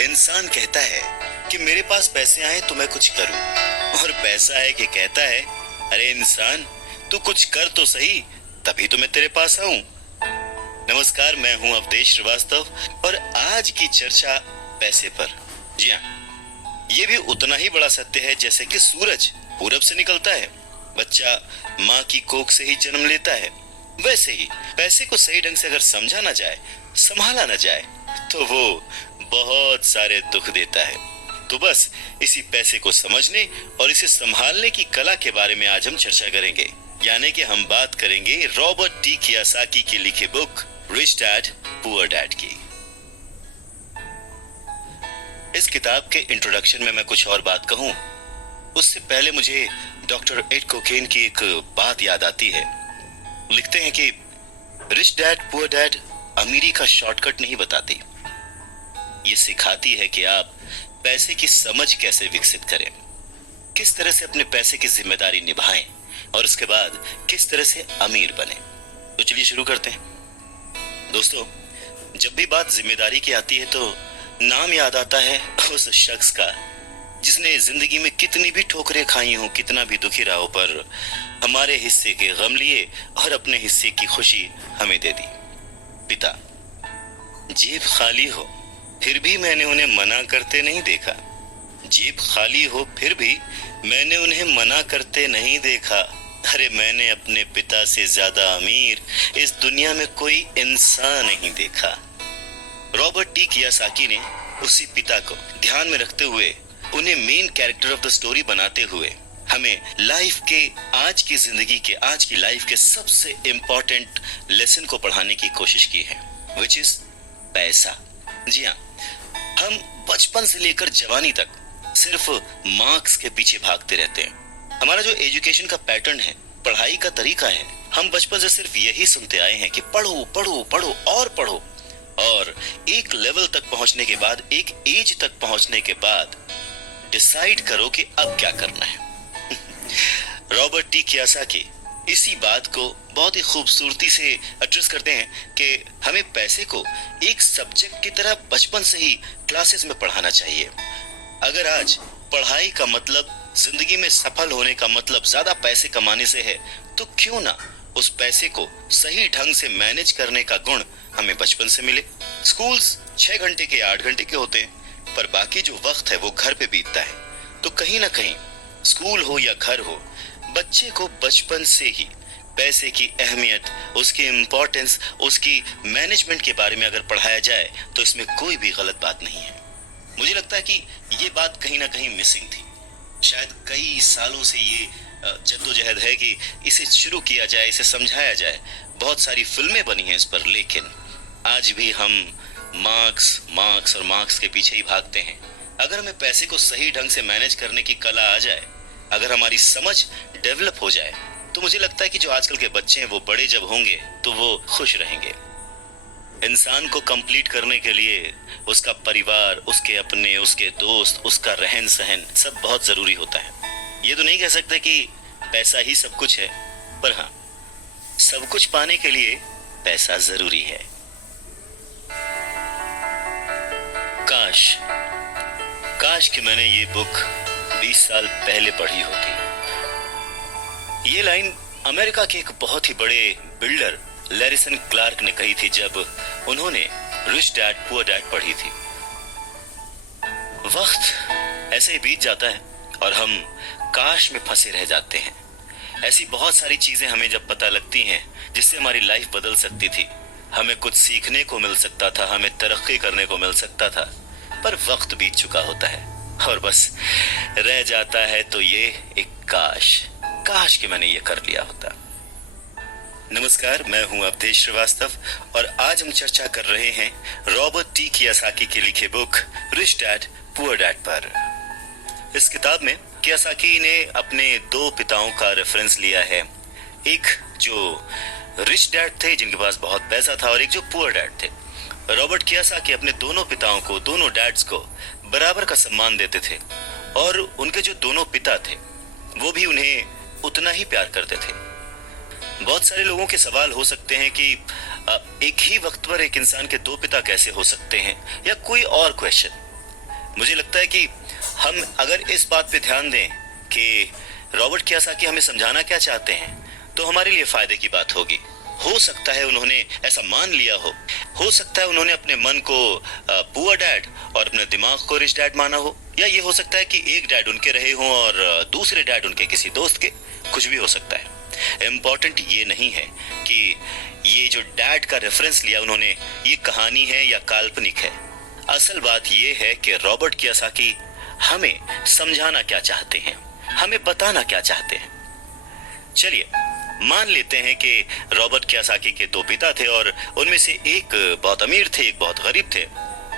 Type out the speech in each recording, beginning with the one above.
इंसान कहता है कि मेरे पास पैसे आए तो मैं कुछ करूं, और पैसा है कि कहता है अरे इंसान तू कुछ कर तो सही, तभी तो मैं तेरे पास आऊं। नमस्कार, मैं हूं अवधेश श्रीवास्तव और आज की चर्चा पैसे पर। जी हाँ, ये भी उतना ही बड़ा सत्य है जैसे कि सूरज पूरब से निकलता है, बच्चा माँ की कोख से ही जन्म लेता है, वैसे ही पैसे को सही ढंग से अगर समझा ना जाए, संभाला ना जाए, तो वो बहुत सारे दुख देता है। तो बस इसी पैसे को समझने और इसे संभालने की कला के बारे में आज हम चर्चा करेंगे। यानी कि हम बात करेंगे रॉबर्ट टी कियोसाकी की लिखी book rich dad poor dad की। इस किताब के इंट्रोडक्शन में मैं कुछ और बात कहूं, उससे पहले मुझे डॉक्टर एड कोकेन की एक बात याद आती है। लिखते हैं कि रिच डैड पुअर डैड अमीरी का शॉर्टकट नहीं बताती, ये सिखाती है कि आप पैसे की समझ कैसे विकसित करें, किस तरह से अपने पैसे की जिम्मेदारी निभाएं और उसके बाद किस तरह से अमीर बने। तो चलिए शुरू करते हैं। दोस्तों, जब भी बात जिम्मेदारी की आती है तो नाम याद आता है उस शख्स का जिसने जिंदगी में कितनी भी ठोकरें खाई हो, कितना भी दुखी रहा हो, पर हमारे हिस्से के गम लिए और अपने हिस्से की खुशी हमें दे दी। पिता। जेब खाली हो फिर भी मैंने उन्हें मना करते नहीं देखा। जेब खाली हो फिर भी मैंने उन्हें मना करते नहीं देखा। अरे मैंने अपने पिता से ज्यादा अमीर इस दुनिया में कोई इंसान नहीं देखा। रॉबर्ट टी कियोसाकी ने उसी पिता को ध्यान में रखते हुए, उन्हें main character of the story बनाते हुए हमें लाइफ के, आज की जिंदगी के, आज की लाइफ के सबसे इंपॉर्टेंट लेसन को पढ़ाने की कोशिश की है, विच इज पैसा। जी हाँ, हम बचपन से लेकर जवानी तक सिर्फ मार्क्स के पीछे भागते रहते हैं। हमारा जो एजुकेशन का पैटर्न है, पढ़ाई का तरीका है, हम बचपन से सिर्फ यही सुनते आए हैं कि पढ़ो पढ़ो पढ़ो और पढ़ो, और एक लेवल तक पहुंचने के बाद, एक एज तक पहुंचने के बाद डिसाइड करो कि अब क्या करना है। रॉबर्ट टी कियोसाकी इसी बात को बहुत ही खूबसूरती से एड्रेस करते हैं कि हमें पैसे को एक सब्जेक्ट की तरह बचपन से ही क्लासेस में पढ़ाना चाहिए। अगर आज पढ़ाई का मतलब, जिंदगी में सफल होने का मतलब ज्यादा पैसे कमाने से है, तो क्यों ना उस पैसे को सही ढंग से मैनेज करने का गुण हमें बचपन से मिले। स्कूल्स 6 घंटे के, 8 घंटे के होते हैं, पर बाकी जो वक्त है वो घर पे बीतता है। तो कहीं ना कहीं स्कूल हो या घर हो, बच्चे को बचपन से ही पैसे की अहमियत, उसकी इम्पोर्टेंस, उसकी मैनेजमेंट के बारे में अगर पढ़ाया जाए तो इसमें कोई भी गलत बात नहीं है। मुझे लगता है कि ये बात कहीं ना कहीं मिसिंग थी। शायद कई सालों से ये जद्दोजहद है कि इसे शुरू किया जाए, इसे समझाया जाए। बहुत सारी फिल्में बनी हैं इस पर, लेकिन आज भी हम मार्क्स मार्क्स और मार्क्स के पीछे ही भागते हैं। अगर हमें पैसे को सही ढंग से मैनेज करने की कला आ जाए, अगर हमारी समझ डेवलप हो जाए, तो मुझे लगता है कि जो आजकल के बच्चे हैं वो बड़े जब होंगे तो वो खुश रहेंगे। इंसान को कंप्लीट करने के लिए उसका परिवार, उसके अपने, उसके दोस्त, उसका रहन सहन सब बहुत जरूरी होता है। ये तो नहीं कह सकते कि पैसा ही सब कुछ है, पर हाँ, सब कुछ पाने के लिए पैसा जरूरी है। काश काश कि मैंने ये बुक 20 साल पहले पढ़ी होती। ये लाइन अमेरिका के एक बहुत ही बड़े बिल्डर लैरिसन क्लार्क ने कही थी जब उन्होंने रिच डैड पुअर डैड पढ़ी थी। वक्त ऐसे ही बीत जाता है और हम काश में फंसे रह जाते हैं। ऐसी बहुत सारी चीजें हमें जब पता लगती हैं जिससे हमारी लाइफ बदल सकती थी, हमें कुछ सीखने को मिल सकता था, हमें तरक्की करने को मिल सकता था, पर वक्त बीत चुका होता है और बस रह जाता है तो ये एक काश, काश कि मैंने ये कर लिया होता। नमस्कार, मैं हूं अवधेश श्रीवास्तव और आज हम चर्चा कर रहे हैं रॉबर्ट टी कियोसाकी की लिखे book rich dad poor dad पर। इस किताब में कियोसाकी ने अपने 2 पिताओं का रेफरेंस लिया है। एक जो रिच डैड थे, जिनके पास बहुत पैसा था, और एक जो पुअर डैड थे। रॉबर्ट कियोसाकी अपने दोनों पिताओं को, दोनों डैड्स को बराबर का सम्मान देते थे और उनके जो दोनों पिता थे वो भी उन्हें उतना ही प्यार करते थे। बहुत सारे लोगों के सवाल हो सकते हैं कि एक ही वक्त पर एक इंसान के 2 पिता कैसे हो सकते हैं, या कोई और क्वेश्चन। मुझे लगता है कि हम अगर इस बात पे ध्यान दें कि रॉबर्ट कियोसाकी हमें समझाना क्या चाहते हैं, तो हमारे लिए फायदे की बात होगी। हो सकता है उन्होंने ऐसा मान लिया हो सकता है उन्होंने अपने मन को पुअर डैड और अपने दिमाग को रिच डैड माना हो, या ये हो सकता है कि एक डैड उनके रहे हों और दूसरे डैड उनके किसी दोस्त के, कुछ भी हो सकता है। इम्पोर्टेंट ये नहीं है कि ये जो डैड का रेफरेंस लिया उन्होंने, ये कहानी है या काल्पनिक है। असल बात ये है कि रॉबर्ट कियोसाकी हमें समझाना क्या चाहते हैं, हमें बताना क्या चाहते हैं। चलिए मान लेते हैं कि रॉबर्ट कियोसाकी के दो पिता थे और उनमें से एक बहुत अमीर थे, एक बहुत गरीब थे।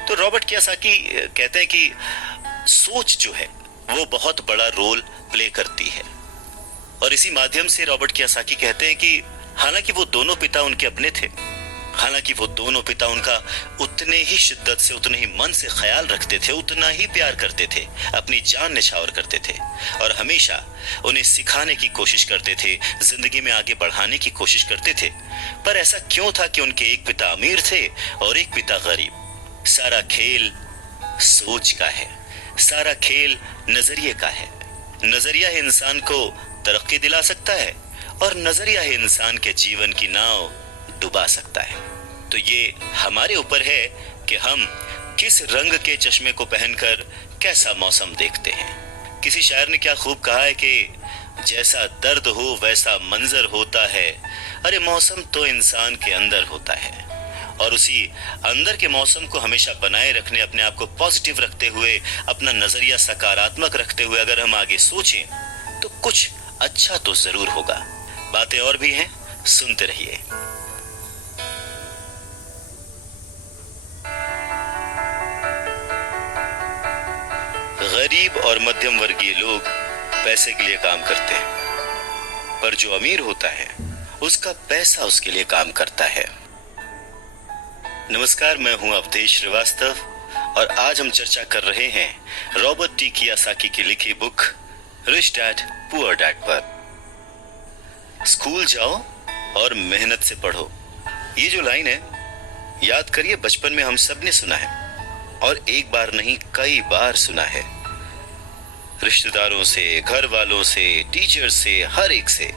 तो रॉबर्ट कियोसाकी कहते हैं कि सोच जो है वो बहुत बड़ा रोल प्ले करती है, और इसी माध्यम से रॉबर्ट कियोसाकी कहते हैं कि हालांकि वो दोनों पिता उनके अपने थे, हालांकि वो दोनों पिता उनका उतने ही शिद्दत से, उतने ही मन से ख्याल रखते थे, उतना ही प्यार करते थे, अपनी जान निछावर करते थे और हमेशा उन्हें सिखाने की कोशिश करते थे, जिंदगी में आगे बढ़ाने की कोशिश करते थे। पर ऐसा क्यों था कि उनके एक पिता अमीर थे और एक पिता गरीब? सारा खेल सोच का है, सारा खेल नजरिए का है। नजरिया ही इंसान को तरक्की दिला सकता है और नजरिया ही इंसान के जीवन की नाव डुबा सकता है। तो ये हमारे ऊपर है कि हम किस रंग के चश्मे को पहनकर कैसा मौसम देखते हैं। किसी शायर ने क्या खूब कहा है कि जैसा दर्द हो वैसा मंजर होता है, अरे मौसम तो इंसान के अंदर होता है। और उसी अंदर के मौसम को हमेशा बनाए रखने, अपने आप को पॉजिटिव रखते हुए, अपना नजरिया सकारात्मक रखते हुए अगर हम आगे सोचें तो कुछ अच्छा तो जरूर होगा। बातें और भी हैं, सुनते रहिए। गरीब और मध्यम वर्गीय लोग पैसे के लिए काम करते हैं, पर जो अमीर होता है उसका पैसा उसके लिए काम करता है। नमस्कार, मैं हूं अवधेश श्रीवास्तव और आज हम चर्चा कर रहे हैं रॉबर्ट टी कियोसाकी की लिखी book rich dad poor dad पर। स्कूल जाओ और मेहनत से पढ़ो, ये जो लाइन है याद करिए, बचपन में हम सब ने सुना है और एक बार नहीं कई बार सुना है। रिश्तेदारों से, घर वालों से, टीचर से, हर एक से,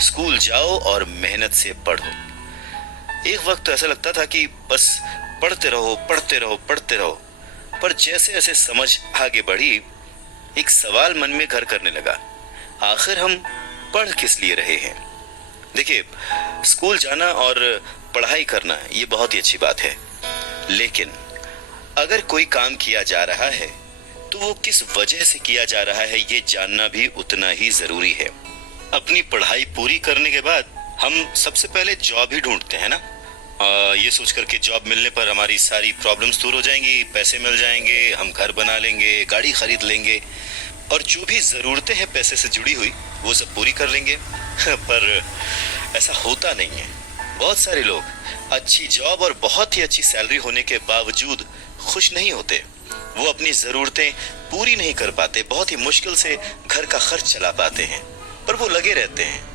स्कूल जाओ और मेहनत से पढ़ो। एक वक्त तो ऐसा लगता था कि बस पढ़ते रहो पढ़ते रहो पढ़ते रहो, पर जैसे जैसे समझ आगे बढ़ी एक सवाल मन में घर करने लगा, आखिर हम पढ़ किस लिए रहे हैं? देखिए, स्कूल जाना और पढ़ाई करना ये बहुत ही अच्छी बात है, लेकिन अगर कोई काम किया जा रहा है तो वो किस वजह से किया जा रहा है ये जानना भी उतना ही जरूरी है। अपनी पढ़ाई पूरी करने के बाद हम सबसे पहले जॉब ही ढूंढते हैं ना, ये सोचकर कि जॉब मिलने पर हमारी सारी प्रॉब्लम्स दूर हो जाएंगी, पैसे मिल जाएंगे, हम घर बना लेंगे, गाड़ी खरीद लेंगे और जो भी जरूरतें हैं पैसे से जुड़ी हुई वो सब पूरी कर लेंगे। पर ऐसा होता नहीं है। बहुत सारे लोग अच्छी जॉब और बहुत ही अच्छी सैलरी होने के बावजूद खुश नहीं होते। वो अपनी जरूरतें पूरी नहीं कर पाते, बहुत ही मुश्किल से घर का खर्च चला पाते हैं, पर वो लगे रहते हैं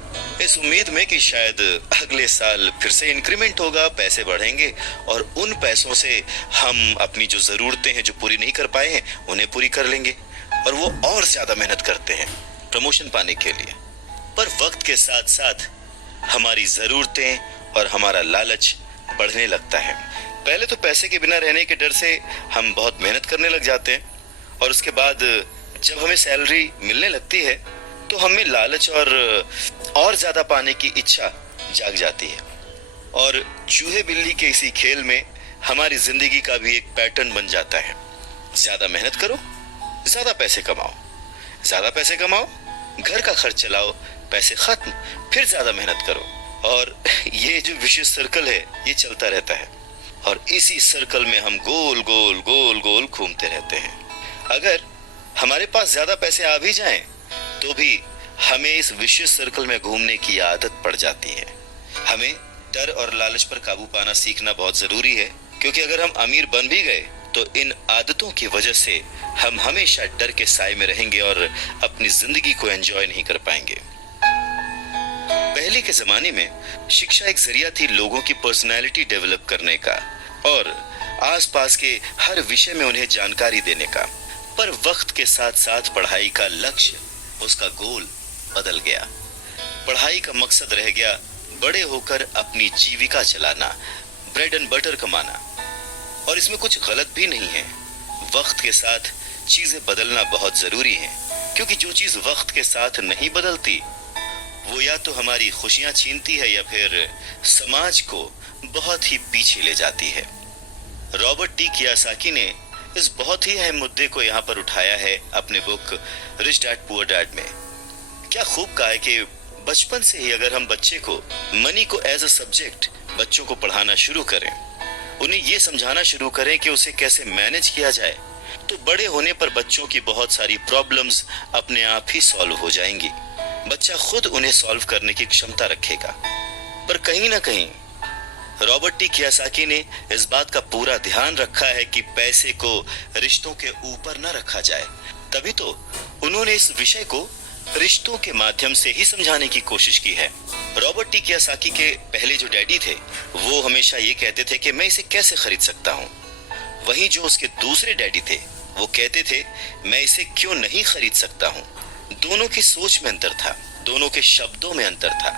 इस उम्मीद में कि शायद अगले साल फिर से इंक्रीमेंट होगा, पैसे बढ़ेंगे और उन पैसों से हम अपनी जो जरूरतें हैं जो पूरी नहीं कर पाए हैं उन्हें पूरी कर लेंगे। और वो और ज्यादा मेहनत करते हैं प्रमोशन पाने के लिए। पर वक्त के साथ साथ हमारी जरूरतें और हमारा लालच बढ़ने लगता है। पहले तो पैसे के बिना रहने के डर से हम बहुत मेहनत करने लग जाते हैं, और उसके बाद जब हमें सैलरी मिलने लगती है तो हमें लालच और ज्यादा पाने की इच्छा जाग जाती है। और चूहे बिल्ली के इसी खेल में हमारी जिंदगी का भी एक पैटर्न बन जाता है। ज्यादा मेहनत करो, ज्यादा पैसे कमाओ, ज्यादा पैसे कमाओ, घर का खर्च चलाओ, पैसे खत्म, फिर ज्यादा मेहनत करो, और ये जो विशिष्ट सर्कल है ये चलता रहता है। और इसी सर्कल में हम गोल गोल गोल गोल घूमते रहते हैं। अगर हमारे पास ज्यादा पैसे आ भी जाएं तो भी हमें इस विशिष्ट सर्कल में घूमने की आदत पड़ जाती है। हमें डर और लालच पर काबू पाना सीखना बहुत जरूरी है, क्योंकि अगर हम अमीर बन भी गए तो इन आदतों की वजह से हम हमेशा डर के साए में रहेंगे और अपनी जिंदगी को एंजॉय नहीं कर पाएंगे। पहले के जमाने में शिक्षा एक जरिया थी लोगों की पर्सनैलिटी डेवलप करने का, और आसपास के हर विषय में उन्हें जानकारी देने का। पर वक्त के साथ साथ पढ़ाई का लक्ष्य, उसका गोल बदल गया। पढ़ाई का मकसद रह गया बड़े होकर अपनी जीविका चलाना, ब्रेड एंड बटर कमाना। और इसमें कुछ गलत भी नहीं है। वक्त के साथ चीजें बदलना बहुत जरूरी है, क्योंकि जो चीज वक्त के साथ नहीं बदलती वो या तो हमारी खुशियां छीनती है या फिर समाज को बहुत ही पीछे ले जाती है। रॉबर्ट टी कियोसाकी ने इस बहुत ही अहम मुद्दे को यहाँ पर उठाया है अपने book rich dad poor dad में। क्या खूब कहा है कि बचपन से ही अगर हम बच्चे को मनी को एज अ सब्जेक्ट बच्चों को पढ़ाना शुरू करें, उन्हें ये समझाना शुरू करें कि उसे कैसे मैनेज किया जाए, तो बड़े होने पर बच्चों की बहुत सारी प्रॉब्लम्स अपने आप ही सॉल्व हो जाएंगी। बच्चा खुद उन्हें सॉल्व करने की क्षमता रखेगा। पर कहीं ना कहीं रॉबर्ट टी कियोसाकी ने इस बात का पूरा ध्यान रखा है कि पैसे को रिश्तों के ऊपर न रखा जाए। तभी तो उन्होंने इस विषय को रिश्तों के माध्यम से ही समझाने की कोशिश की है। रॉबर्ट टी कियोसाकी के पहले जो डैडी थे वो हमेशा ये कहते थे कि मैं इसे कैसे खरीद सकता हूँ। वहीं जो उसके दूसरे डैडी थे वो कहते थे मैं इसे क्यों नहीं खरीद सकता हूँ। दोनों की सोच में अंतर था, दोनों के शब्दों में अंतर था।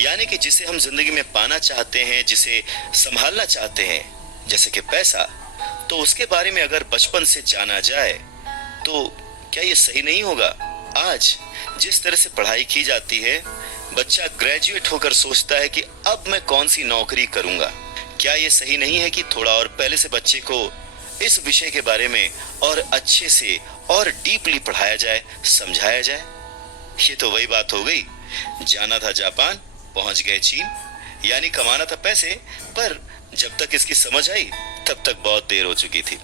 यानी कि जिसे हम जिंदगी में पाना चाहते हैं, जिसे संभालना चाहते हैं, जैसे कि पैसा, तो उसके बारे में अगर बचपन से जाना जाए तो क्या ये सही नहीं होगा? आज जिस तरह से पढ़ाई की जाती है, बच्चा ग्रेजुएट होकर सोचता है कि अब मैं कौन सी नौकरी करूंगा। क्या ये सही नहीं है कि थोड़ा और पहले से बच्चे को इस विषय के बारे में और अच्छे से और डीपली पढ़ाया जाए, समझाया जाए? ये तो वही बात हो गई, जाना था जापान, पहुंच गए चीन। यानी कमाना था पैसे, पर जब तक इसकी समझ आई तब तक बहुत देर हो चुकी थी।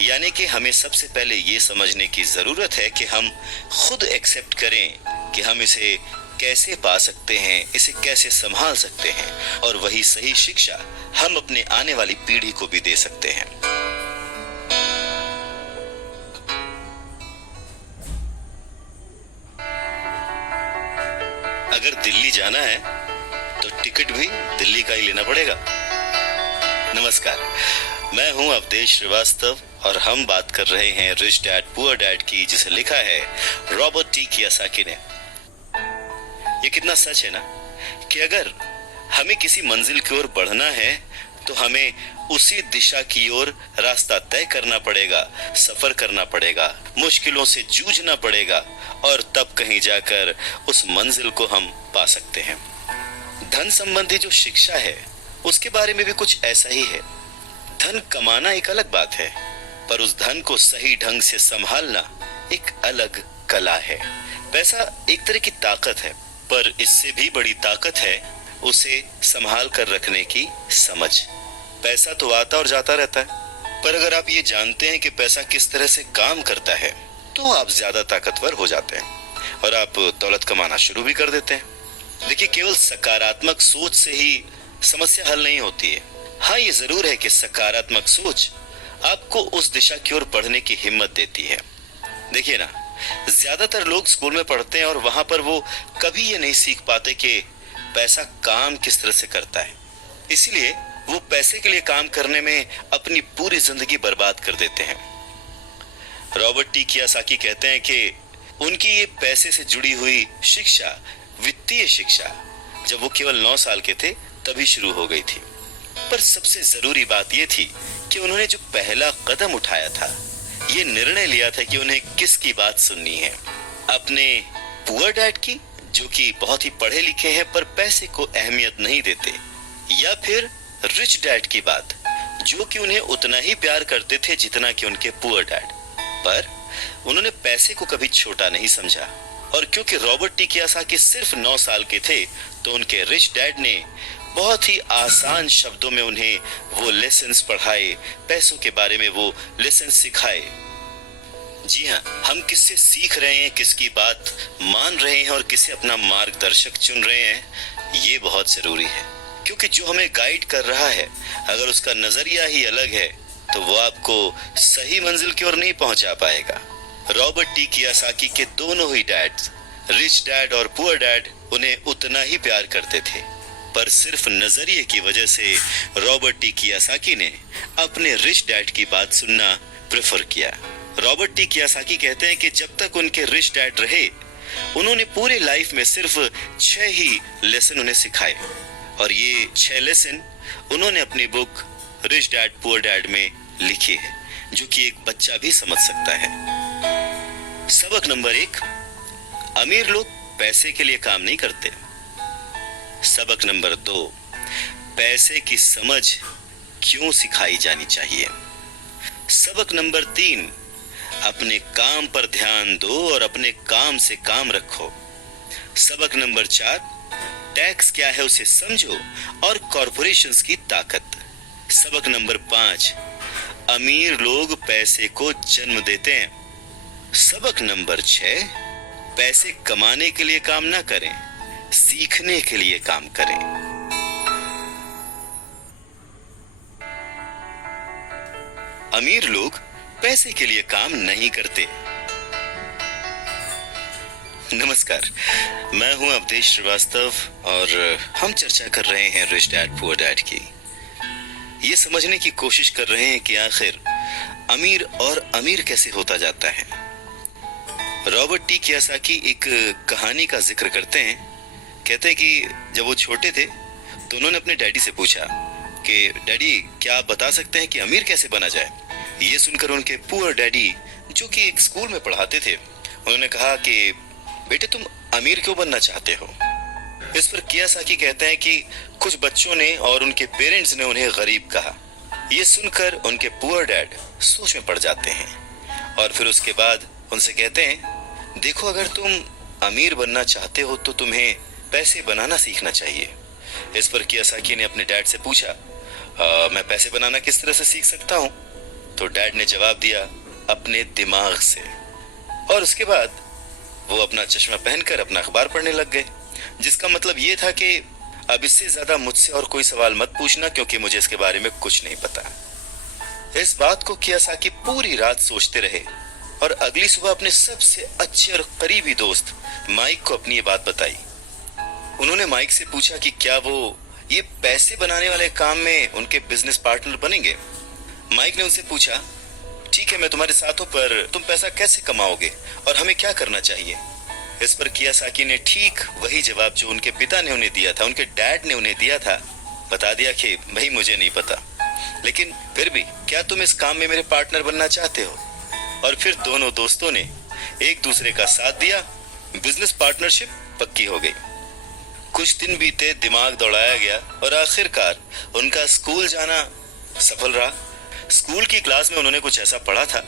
यानी कि हमें सबसे पहले ये समझने की जरूरत है कि हम खुद एक्सेप्ट करें कि हम इसे कैसे पा सकते हैं, इसे कैसे संभाल सकते हैं, और वही सही शिक्षा हम अपने आने वाली पीढ़ी को भी दे सकते हैं। अगर दिल्ली जाना है तो टिकट भी दिल्ली का ही लेना पड़ेगा। नमस्कार, मैं हूं अवधेश श्रीवास्तव और हम बात कर रहे हैं रिच डैड पुअर डैड की, जिसे लिखा है रॉबर्ट टी कियोसाकी ने। ये कितना सच है ना कि अगर हमें किसी मंजिल की ओर बढ़ना है तो हमें उसी दिशा की ओर रास्ता तय करना पड़ेगा, सफर करना पड़ेगा, मुश्किलों से जूझना पड़ेगा, और तब कहीं जाकर उस मंजिल को हम पा सकते हैं। धन संबंधी जो शिक्षा है उसके बारे में भी कुछ ऐसा ही है। धन कमाना एक अलग बात है, पर उस धन को सही ढंग से संभालना एक अलग कला है। पैसा एक तरह की ताकत है, पर इससे भी बड़ी ताकत है उसे संभाल कर रखने की समझ। पैसा तो आता और जाता रहता है, पर अगर आप ये जानते हैं कि पैसा किस तरह से काम करता है तो आप ज्यादा ताकतवर हो जाते हैं और आप दौलत कमाना शुरू भी कर देते हैं। देखिए, केवल सकारात्मक सोच से ही समस्या हल नहीं होती है। हाँ, ये जरूर है कि सकारात्मक सोच आपको उस दिशा की ओर बढ़ने की हिम्मत देती है। देखिए ना, ज्यादातर लोग स्कूल में पढ़ते हैं और वहां पर वो कभी ये नहीं सीख पाते कि पैसा काम किस तरह से करता है। इसीलिए वो पैसे के लिए काम करने में अपनी पूरी जिंदगी बर्बाद कर देते हैं। रॉबर्ट टी कियोसाकी कहते हैं कि उनकी ये पैसे से जुड़ी हुई शिक्षा, वित्तीय शिक्षा, जब वो केवल 9 साल के थे तभी शुरू हो गई थी। पर सबसे जरूरी बात ये थी कि उन्होंने जो पहला कदम उठाया था, ये निर्णय लिया था कि उन्हें किसकी बात सुननी है, अपने पुअर डैड की, जो कि बहुत ही पढ़े लिखे हैं पर पैसे को अहमियत नहीं देते, या फिर रिच डैड की बात, जो कि उन्हें उतना ही प्यार करते थे जितना कि उनके पुअर डैड, पर उन्होंने पैसे को कभी छोटा नहीं समझा। और क्योंकि रॉबर्ट टी कियोसाकी सिर्फ 9 साल के थे तो उनके रिच डैड ने बहुत ही आसान शब्दों में उन्हें वो लेसन्स पढ़ाए, पैसों के बारे में वो लेसन्स सिखाए। जी हाँ, हम किससे सीख रहे हैं, किसकी बात मान रहे हैं और किसे अपना मार्गदर्शक चुन रहे हैं, ये बहुत जरूरी है। क्योंकि जो हमें गाइड कर रहा है, अगर उसका नजरिया ही अलग है तो वो आपको सही मंजिल की ओर नहीं पहुंचा पाएगा। रॉबर्ट टी कियोसाकी के दोनों ही डैड्स, रिच डैड और पुअर डैड, उन्हें उतना ही प्यार करते थे, पर सिर्फ नजरिए की वजह से रॉबर्ट टी कियासाकी ने अपने रिच डैड की बात सुनना प्रेफर किया। रॉबर्ट टी कियासाकी कहते हैं कि जब तक उनके रिच डैड रहे, उन्होंने पूरे लाइफ में सिर्फ 6 ही लेसन उन्हें सिखाए, और ये 6 लेसन उन्होंने अपनी book rich dad poor dad में लिखी है, जो कि एक बच्चा भी समझ सकता है। सबक नंबर 1, अमीर लोग पैसे के लिए काम नहीं करते। सबक नंबर 2, पैसे की समझ क्यों सिखाई जानी चाहिए। सबक नंबर 3, अपने काम पर ध्यान दो और अपने काम से काम रखो। सबक नंबर 4, टैक्स क्या है उसे समझो और कॉरपोरेशंस की ताकत। सबक नंबर 5, अमीर लोग पैसे को जन्म देते हैं। सबक नंबर 6, पैसे कमाने के लिए काम ना करें, सीखने के लिए काम करें। अमीर लोग पैसे के लिए काम नहीं करते। नमस्कार, मैं हूं अवधेश श्रीवास्तव और हम चर्चा कर रहे हैं रिच डैड पुअर डैड की। ये समझने की कोशिश कर रहे हैं कि आखिर अमीर और अमीर कैसे होता जाता है। रॉबर्ट टी कियासाकी एक कहानी का जिक्र करते हैं। कहते हैं कि जब वो छोटे थे तो उन्होंने अपने डैडी से पूछा कि डैडी, क्या आप बता सकते हैं कि अमीर कैसे बना जाए। ये सुनकर उनके पुअर डैडी, जो कि एक स्कूल में पढ़ाते थे, उन्होंने कहा कि बेटे, तुम अमीर क्यों बनना चाहते हो। इस पर कियासाकी कहते हैं कि कुछ बच्चों ने और उनके पेरेंट्स ने उन्हें गरीब कहा। ये सुनकर उनके पुअर डैड सोच में पड़ जाते हैं और फिर उसके बाद उनसे कहते हैं, देखो, अगर तुम अमीर बनना चाहते हो तो तुम्हें पैसे बनाना सीखना चाहिए। इस पर कियासाकी ने अपने डैड से पूछा, मैं पैसे बनाना किस तरह से सीख सकता हूँ। तो डैड ने जवाब दिया, अपने दिमाग से। और उसके बाद वो अपना चश्मा पहनकर अपना अखबार पढ़ने लग गए, जिसका मतलब ये था कि अब इससे ज्यादा मुझसे और कोई सवाल मत पूछना, क्योंकि मुझे इसके बारे में कुछ नहीं पता। इस बात को कियासाकी पूरी रात सोचते रहे और अगली सुबह अपने सबसे अच्छे और करीबी दोस्त माइक को अपनी ये बात बताई। उन्होंने माइक से पूछा कि क्या वो ये पैसे बनाने वाले काम में उनके बिजनेस पार्टनर बनेंगे। माइक ने उनसे पूछा, ठीक है, मैं तुम्हारे साथ हूं, पर तुम पैसा कैसे कमाओगे और हमें क्या करना चाहिए। इस पर कियासाकी ने ठीक वही जवाब जो उनके पिता ने उन्हें दिया था, उनके डैड ने उन्हें दिया था, बता दिया कि भाई, मुझे नहीं पता, लेकिन फिर भी क्या तुम इस काम में मेरे पार्टनर बनना चाहते हो। और फिर दोनों दोस्तों ने एक दूसरे का साथ दिया, बिजनेस पार्टनरशिप पक्की हो गई। कुछ दिन बीते, दिमाग दौड़ाया गया और आखिरकार उनका स्कूल जाना सफल रहा। स्कूल की क्लास में उन्होंने कुछ ऐसा पढ़ा था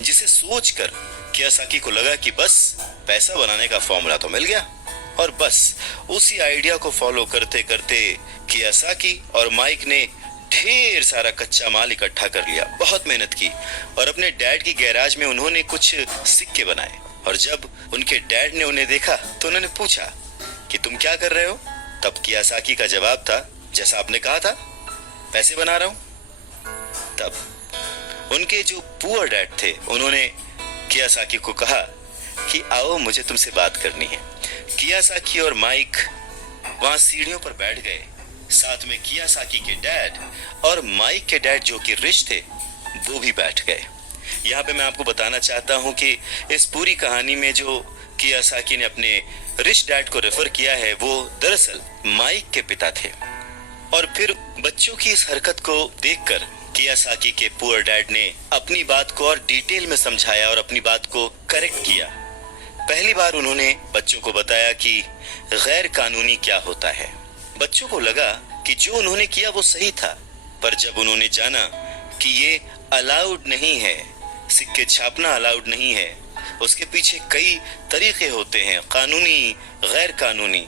जिसे सोचकर कियासाकी को लगा कि बस पैसा बनाने का फॉर्मूला तो मिल गया, और बस उसी आइडिया को फॉलो करते करते कियासाकी और माइक ने ढेर सारा कच्चा माल इकट्ठा कर लिया, बहुत मेहनत की और अपने डैड की गैराज में उन्होंने कुछ सिक्के बनाए। और जब उनके डैड ने उन्हें देखा तो उन्होंने पूछा कि तुम क्या कर रहे हो। तब कियासाकी का जवाब था, जैसा आपने कहा था, पैसे बना रहा हूं। तब उनके जो पुअर डैड थे, उन्होंने कियासाकी को कहा कि आओ, मुझे तुमसे बात करनी है। कियासाकी और माइक वहां सीढ़ियों पर बैठ गए। साथ में कियासाकी के डैड और माइक के डैड, जो कि रिच थे, वो भी बैठ गए। यहाँ पे मैं आपको बताना चाहता हूँ कि इस पूरी कहानी में जो कियासाकी ने अपने रिच डैड को रेफर किया है, वो दरअसल माइक के पिता थे। और फिर बच्चों की इस हरकत को देखकर कियासाकी के पुअर डैड ने अपनी बात को और डिटेल में समझाया और अपनी बात को करेक्ट किया। पहली बार उन्होंने बच्चों को बताया कि गैर कानूनी क्या होता है। बच्चों को लगा कि जो उन्होंने किया वो सही था, पर जब उन्होंने जाना कि ये अलाउड नहीं है, सिक्के छापना अलाउड नहीं है, उसके पीछे कई तरीके होते हैं, कानूनी, गैर कानूनी,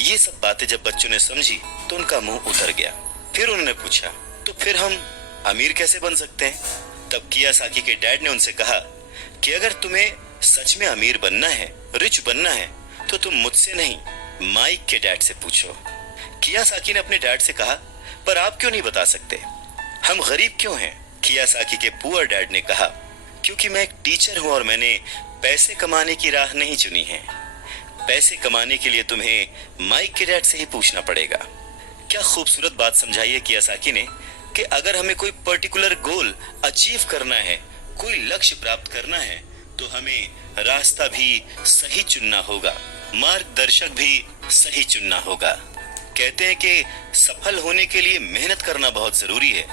ये सब बातें जब बच्चों ने समझी तो उनका मुंह उतर गया। फिर उन्होंने पूछा, तो फिर हम अमीर कैसे बन सकते हैं। तब कियासाकी के डैड ने उनसे कहा कि अगर तुम्हें सच में अमीर बनना है, रिच बनना है, तो तुम मुझसे नहीं, माइक के डैड से पूछो। कियासाकी ने अपने डैड से कहा, पर आप क्यों नहीं बता सकते, हम गरीब क्यों हैं। कियासाकी के पुअर डैड ने कहा, क्योंकि मैं एक टीचर हूं और मैंने पैसे कमाने की राह नहीं चुनी है। पैसे कमाने के लिए तुम्हें माइक के डैड से ही पूछना पड़ेगा। क्या खूबसूरत बात समझाई है कियासाकी ने कि अगर हमें कोई पर्टिकुलर गोल अचीव करना है, कोई लक्ष्य प्राप्त करना है, तो हमें रास्ता भी सही चुनना होगा, मार्गदर्शक भी सही चुनना होगा। कहते हैं कि सफल होने के लिए मेहनत करना बहुत जरूरी है।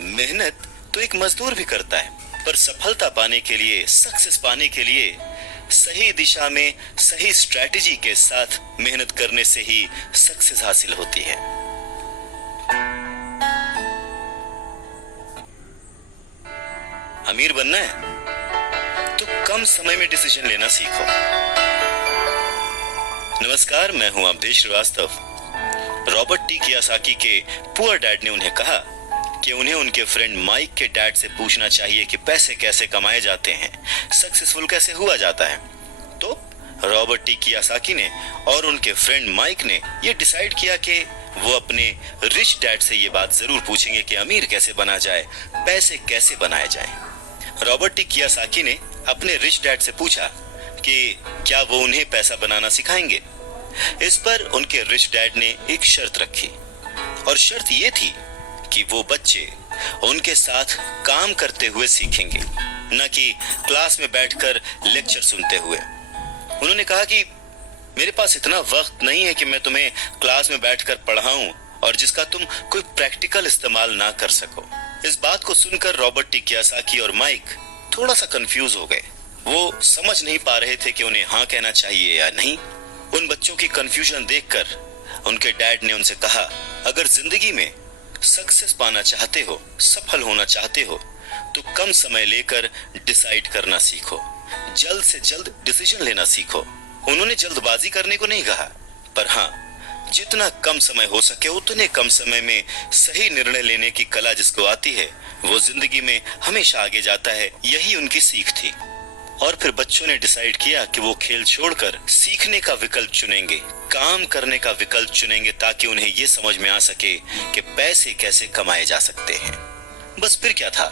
मेहनत तो एक मजदूर भी करता है, पर सफलता पाने के लिए, सक्सेस पाने के लिए सही दिशा में सही स्ट्रैटेजी के साथ मेहनत करने से ही सक्सेस हासिल होती है। अमीर बनना है तो कम समय में डिसीजन लेना सीखो। नमस्कार, मैं हूं अवधेश श्रीवास्तव। रॉबर्ट टी कियासाकी के पुअर डैड ने उन्हें कहा कि उन्हें उनके फ्रेंड माइक के डैड से पूछना चाहिए कि पैसे कैसे कमाए जाते हैं, सक्सेसफुल कैसे हुआ जाता है। तो रॉबर्ट टी कियासाकी ने और उनके फ्रेंड माइक ने यह डिसाइड किया कि वो अपने रिच डैड से ये बात जरूर पूछेंगे कि अमीर कैसे बना जाए, पैसे कैसे बनाए जाए। रॉबर्ट टी कियासाकी ने अपने रिच डैड से पूछा कि क्या वो उन्हें पैसा बनाना सिखाएंगे। इस पर उनके रिच डैड ने एक शर्त रखी, और शर्त ये थी कि वो बच्चे उनके साथ काम करते हुए सीखेंगे, न कि क्लास में बैठकर लेक्चर सुनते हुए। उन्होंने कहा कि मेरे पास इतना वक्त नहीं है कि मैं तुम्हें क्लास में बैठकर पढ़ाऊं और जिसका तुम कोई प्रैक्टिकल इस्तेमाल ना कर सको। इस बात को सुनकर रॉबर्ट टी कियासाकी और माइक थोड़ा सा कंफ्यूज हो गए। वो समझ नहीं पा रहे थे कि उन्हें हाँ कहना चाहिए या नहीं। उन बच्चों की कंफ्यूजन देखकर उनके डैड ने उनसे कहा, अगर जिंदगी में सक्सेस पाना चाहते हो, सफल होना चाहते हो, तो कम समय लेकर डिसाइड करना सीखो, जल्द से जल्द डिसीजन लेना सीखो। उन्होंने जल्दबाजी करने को नहीं कहा, पर हाँ, जितना कम समय हो सके उतने कम समय में सही निर्णय लेने की कला जिसको आती है, वो जिंदगी में हमेशा आगे जाता है। यही उनकी सीख थी। और फिर बच्चों ने डिसाइड किया कि वो खेल छोड़कर सीखने का विकल्प चुनेंगे, काम करने का विकल्प चुनेंगे, ताकि उन्हें ये समझ में आ सके कि पैसे कैसे कमाए जा सकते हैं। बस फिर क्या था,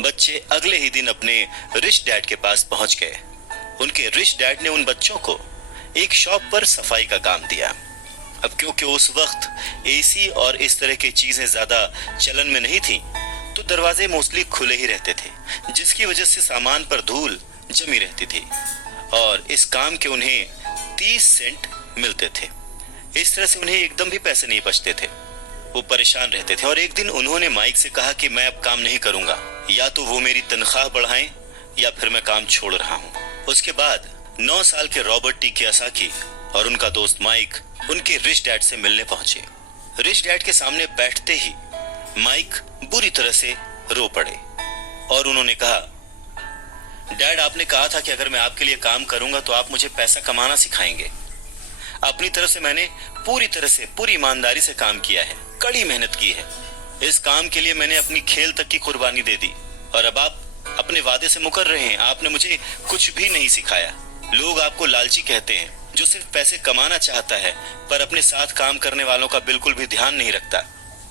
बच्चे अगले ही दिन अपने रिच डैड के पास पहुंच गए। उनके रिच डैड ने उन बच्चों को एक शॉप पर सफाई का काम दिया। अब क्योंकि उस वक्त एसी और इस तरह की चीजें ज्यादा चलन में नहीं थी, तो दरवाजे मोस्टली खुले ही रहते थे, जिसकी वजह से सामान पर धूल जमी रहती थी और इस काम के उन्हें 30 सेंट मिलते थे। इस तरह से उन्हें एकदम भी पैसे नहीं बचते थे। वो परेशान रहते थे और एक दिन उन्होंने माइक से कहा कि मैं अब काम नहीं करूंगा, या तो वो मेरी तनख्वाह बढ़ाएं या फिर मैं काम छोड़ रहा हूं। उसके बाद 9 साल के रॉबर्ट टी कियासाकी और उनका दोस्त माइक उनके रिच डैड से मिलने पहुंचे। रिच डैड के सामने बैठते ही माइक बुरी तरह से रो पड़े और उन्होंने कहा, डैड, आपने कहा था कि अगर मैं आपके लिए काम करूंगा तो आप मुझे पैसा कमाना सिखाएंगे। अपनी तरफ से मैंने पूरी तरह से, पूरी ईमानदारी से काम किया है, कड़ी मेहनत की है। इस काम के लिए मैंने अपनी खेल तक की कुर्बानी दे दी और अब आप अपने वादे से मुकर रहे हैं। आपने मुझे कुछ भी नहीं सिखाया। लोग आपको लालची कहते हैं, जो सिर्फ पैसे कमाना चाहता है पर अपने साथ काम करने वालों का बिल्कुल भी ध्यान नहीं रखता।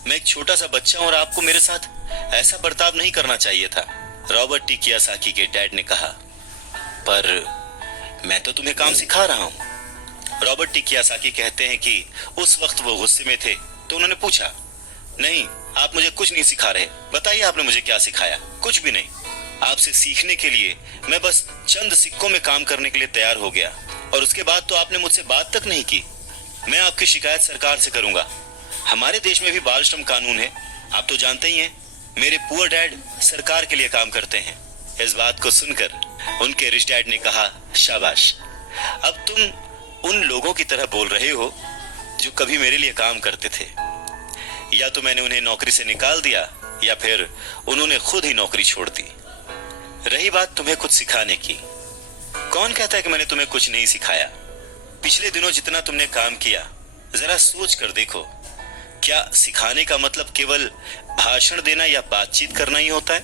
मैं एक छोटा सा बच्चा हूं और आपको मेरे साथ ऐसा बर्ताव नहीं करना चाहिए था। रॉबर्ट टी कियासाकी के डैड ने कहा, पर मैं तो तुम्हें काम सिखा रहा हूं। रॉबर्ट टी कियासाकी कहते हैं कि उस वक्त वो गुस्से में थे, तो उन्होंने पूछा, नहीं, आप मुझे कुछ नहीं सिखा रहे, बताइए आपने मुझे क्या सिखाया। कुछ भी नहीं। आपसे सीखने के लिए मैं बस चंद सिक्कों में काम करने के लिए तैयार हो गया और उसके बाद तो आपने मुझसे बात तक नहीं की। मैं आपकी शिकायत सरकार से करूंगा। हमारे देश में भी बाल श्रम कानून है, आप तो जानते ही हैं। मेरे पुअर डैड सरकार के लिए काम करते हैं। इस बात को सुनकर उनके रिच डैड ने कहा, शाबाश, अब तुम उन लोगों की तरह बोल रहे हो जो कभी मेरे लिए काम करते थे। या तो मैंने उन्हें नौकरी से निकाल दिया या फिर उन्होंने खुद ही नौकरी छोड़ दी। रही बात तुम्हें कुछ सिखाने की, कौन कहता है कि मैंने तुम्हें कुछ नहीं सिखाया। पिछले दिनों जितना तुमने काम किया, जरा सोच कर देखो, क्या सिखाने का मतलब केवल भाषण देना या बातचीत करना ही होता है?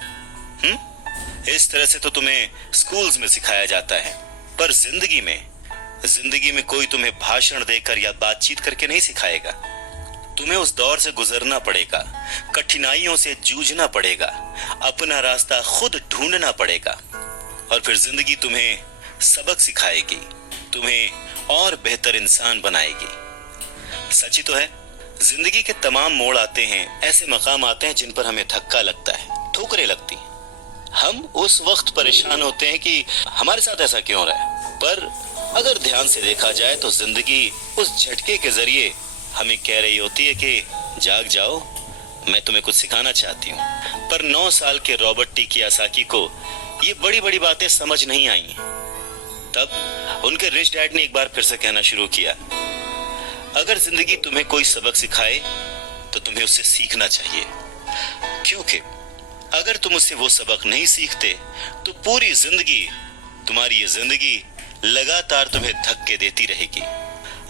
इस तरह से तो तुम्हें स्कूल्स में सिखाया जाता है, पर जिंदगी में कोई तुम्हें भाषण देकर या बातचीत करके नहीं सिखाएगा। तुम्हें उस दौर से गुजरना पड़ेगा, कठिनाइयों से जूझना पड़ेगा, अपना रास्ता खुद ढूंढना पड़ेगा और फिर जिंदगी तुम्हें सबक सिखाएगी, तुम्हें और बेहतर इंसान बनाएगी। सच ही तो है, जिंदगी के तमाम मोड़ आते हैं, ऐसे मकाम आते हैं जिन पर हमें धक्का लगता है, ठोकरें लगती हैं। हम उस वक्त परेशान होते हैं कि हमारे साथ ऐसा क्यों हो रहा है, पर अगर ध्यान से देखा जाए तो जिंदगी उस झटके के जरिए हमें कह रही होती है कि जाग जाओ, मैं तुम्हें कुछ सिखाना चाहती हूँ। पर 9 साल के रॉबर्ट टी कियोसाकी को ये बड़ी बड़ी बातें समझ नहीं आई। तब उनके रिच डैड ने एक बार फिर से कहना शुरू किया, अगर जिंदगी तुम्हें कोई सबक सिखाए तो तुम्हें उससे सीखना चाहिए, क्योंकि अगर तुम उससे वो सबक नहीं सीखते तो पूरी जिंदगी, तुम्हारी ये जिंदगी लगातार तुम्हें धक्के देती रहेगी।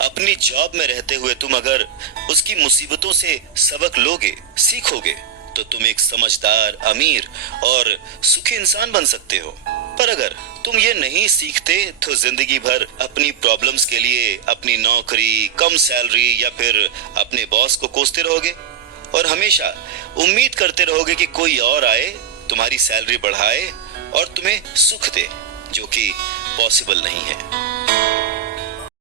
अपनी जॉब में रहते हुए तुम अगर उसकी मुसीबतों से सबक लोगे, सीखोगे, तो तुम एक समझदार, अमीर और सुखी इंसान बन सकते हो। पर अगर तुम ये नहीं सीखते तो जिंदगी भर अपनी प्रॉब्लम्स के लिए अपनी नौकरी, कम सैलरी या फिर अपने बॉस को कोसते रहोगे और हमेशा उम्मीद करते रहोगे कि कोई और आए, तुम्हारी सैलरी बढ़ाए और तुम्हें सुख दे, जो कि पॉसिबल नहीं है।